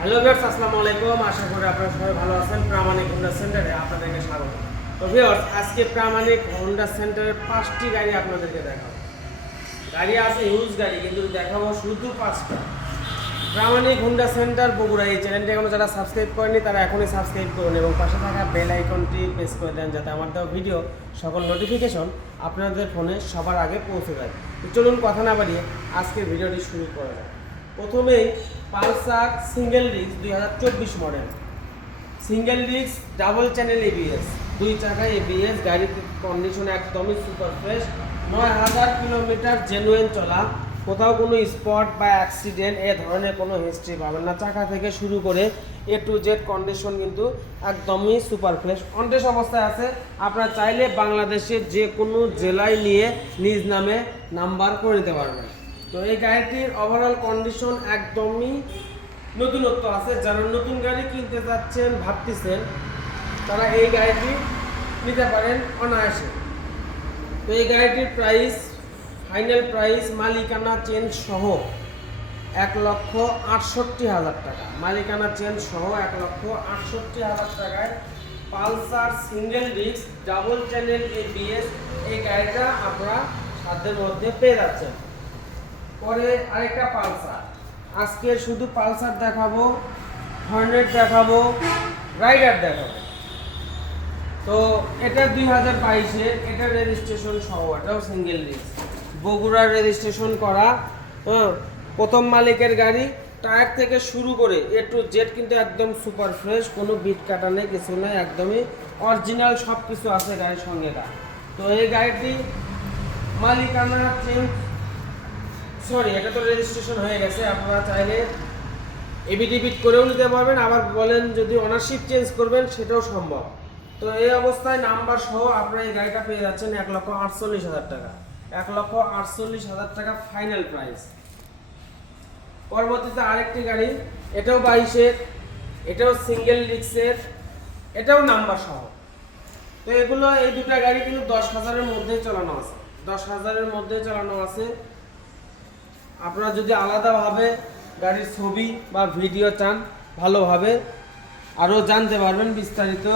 Hello viewers, আসসালামু আলাইকুম। আশা করি আপনারা সবাই ভালো আছেন। প্রামাণিক হোন্ডা সেন্টারে আপনাদেরকে স্বাগত। তো ভিউয়ার্স, আজকে প্রামাণিক হোন্ডা সেন্টারের 5টি গাড়ি আপনাদেরকে দেখাবো। গাড়ি আছে হিউজ গাড়ি, কিন্তু দেখাবো শুধু 5টা। প্রামাণিক হোন্ডা সেন্টার বগুড়া, এই চ্যানেলটি এখনো যারা সাবস্ক্রাইব করেনি তারা এখনই সাবস্ক্রাইব করুন এবং পাশে থাকা বেল আইকনটি প্রেস করে দেন, যাতে আমার দেওয়া ভিডিও সকল নোটিফিকেশন আপনাদের ফোনে সবার আগে পৌঁছে যায়। তো চলুন কথা না বাড়িয়ে আজকের ভিডিওটি শুরু করা যায়। প্রথমেই Pulsar single disc 2024 model, single disc double channel ABS, 2 চাকায় এবিএস। গাড়ির কন্ডিশন একদমই সুপার ফ্রেশ। 9000 কিলোমিটার জেনুইন চলা, কোথাও কোনো স্পট বা অ্যাক্সিডেন্ট এ ধরনের কোনো হিস্ট্রি পাবেন না। চাকা থেকে শুরু করে এ টু জেড কন্ডিশন কিন্তু একদমই সুপার ফ্রেশ, অনটেস্ট অবস্থায় আছে। আপনারা চাইলে বাংলাদেশের যে কোনো জেলায় নিয়ে নিজ নামে নাম্বার করে নিতে পারবেন। তো এই গাড়িটির ওভারঅল কন্ডিশন একদমই নতুনত্ব আছে। যারা নতুন গাড়ি কিনতে যাচ্ছেন, ভাবতেছেন, তারা এই গাড়িটি নিতে পারেন অনায়াসে। তো এই গাড়িটির প্রাইস, ফাইনাল প্রাইস মালিকানা চেঞ্জ সহ 1,68,000 টাকা। মালিকানা চেঞ্জ সহ 1,68,000 টাকায় Pulsar single disc double channel ABS এই গাড়িটা আপনারা সাধ্যের মধ্যে পেয়ে যাচ্ছেন। পরে আরেকটা পালসার, আজকে শুধু পালসার দেখাবো, হর্নেট দেখাবো, রাইডার দেখাবো। তো এটা 2022-এর, এটা রেজিস্ট্রেশন সহ, এটাও সিঙ্গেল ডিস্ক, বগুড়ার রেজিস্ট্রেশন করা। প্রথম মালিকের গাড়ি, টায়ার থেকে শুরু করে এ টু জেড কিন্তু একদম সুপার ফ্রেশ, কোনো বিট কাটা নেই, কিছু নেই, একদমই অরিজিনাল সব কিছু আছে গাড়ির সঙ্গে। তো এই গাড়িটি মালিকানা চেঞ্জ, সরি, এটা তো রেজিস্ট্রেশন হয়ে গেছে। আপনারা চাইলে এবিডিবিট করেও নিতে পারবেন, আবার বলেন যদি অনারশিপ চেঞ্জ করবেন সেটাও সম্ভব। তো এই অবস্থায় নাম্বার সহ আপনারা এই গাড়িটা পেয়ে যাচ্ছেন 1,48,000 টাকা। 1,48,000 টাকা ফাইনাল প্রাইস। পরবর্তীতে আরেকটি গাড়ি, এটাও 22-এর, এটাও সিঙ্গেল ডিস্কের, এটাও নাম্বার সহ। তো এগুলো, এই দুটো গাড়ি কিন্তু 10,000-এর মধ্যে চালানো আছে, 10,000-এর মধ্যে চালানো আছে। আপনারা যদি আলাদাভাবে গাড়ির ছবি বা ভিডিও চান, ভালোভাবে আরও জানতে পারবেন, বিস্তারিত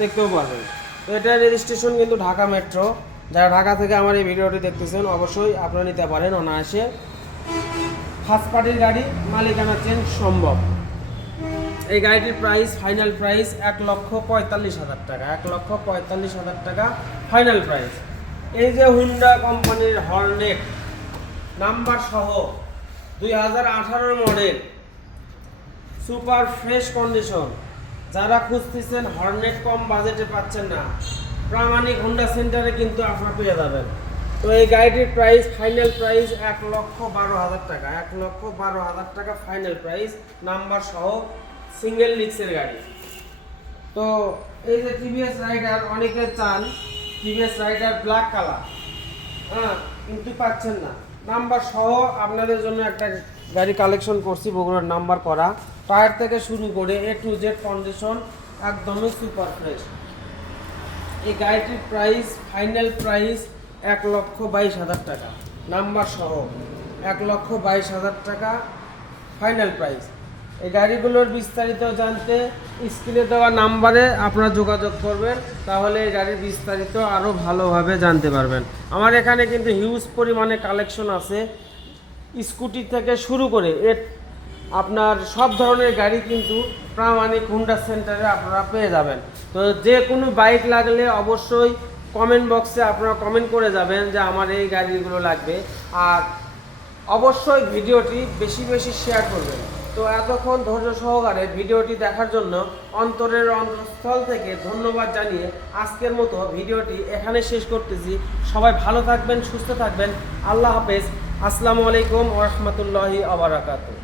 দেখতেও পারবেন। তো এটা রেজিস্ট্রেশন কিন্তু ঢাকা মেট্রো। যারা ঢাকা থেকে আমার এই ভিডিওটি দেখতেছেন, অবশ্যই আপনারা নিতে পারেন অনায়াসে। ফার্স্ট পার্টির গাড়ি, মালিকানা চেঞ্জ সম্ভব। এই গাড়িটির প্রাইস, ফাইনাল প্রাইস 1,45,000 টাকা। 1,45,000 টাকা ফাইনাল প্রাইস। এই যে হুন্ডা কোম্পানির হর্নেট নাম্বার সহ 2018 মডেল, সুপার ফ্রেশ কন্ডিশন, যারা খুঁজতেছেন হর্নেট কম বাজেটে পাচ্ছেন না, প্রামাণিক হোন্ডা সেন্টারে কিন্তু আপনারা পেয়ে যাবেন। তো এই গাড়িটির প্রাইস, ফাইনাল প্রাইস 1,12,000 টাকা। 1,12,000 টাকা ফাইনাল প্রাইস, নাম্বার সহ, সিঙ্গেল ডিস্কের গাড়ি। তো এই যে টিভিএস রাইডার, অনেকে চান টিভিএস রাইডার ব্ল্যাক কালার, কিন্তু পাচ্ছেন না, নাম্বার সহ আপনাদের জন্য একটা গাড়ি কালেকশন করছি, বগুড়ার নাম্বার করা। টায়ার থেকে শুরু করে এ টু জেড কন্ডিশন একদমই সুপার ফ্রেশ। এই গাড়িটির প্রাইস, ফাইনাল প্রাইস 1,22,000 টাকা, নাম্বার সহ 1,22,000 টাকা ফাইনাল প্রাইস। এই গাড়িগুলোর বিস্তারিত জানতে স্ক্রিনে দেওয়া নাম্বারে আপনারা যোগাযোগ করবেন, তাহলে এই গাড়ির বিস্তারিত আরও ভালোভাবে জানতে পারবেন। আমার এখানে কিন্তু হিউজ পরিমাণে কালেকশন আছে, স্কুটি থেকে শুরু করে আপনার সব ধরনের গাড়ি কিন্তু প্রামাণিক হোন্ডা সেন্টারে আপনারা পেয়ে যাবেন। তো যে কোনো বাইক লাগলে অবশ্যই কমেন্ট বক্সে আপনারা কমেন্ট করে যাবেন যে আমার এই গাড়িগুলো লাগবে, আর অবশ্যই ভিডিওটি বেশি বেশি শেয়ার করবেন। তো এতক্ষণ ধৈর্য সহকারে ভিডিওটি দেখার জন্য অন্তরের অন্তঃস্থল থেকে ধন্যবাদ জানিয়ে আজকের মতো ভিডিওটি এখানে শেষ করতেছি। সবাই ভালো থাকবেন, সুস্থ থাকবেন। আল্লাহ হাফেজ। আসসালামু আলাইকুম ওয়া রাহমাতুল্লাহি ওয়া বারাকাতুহু।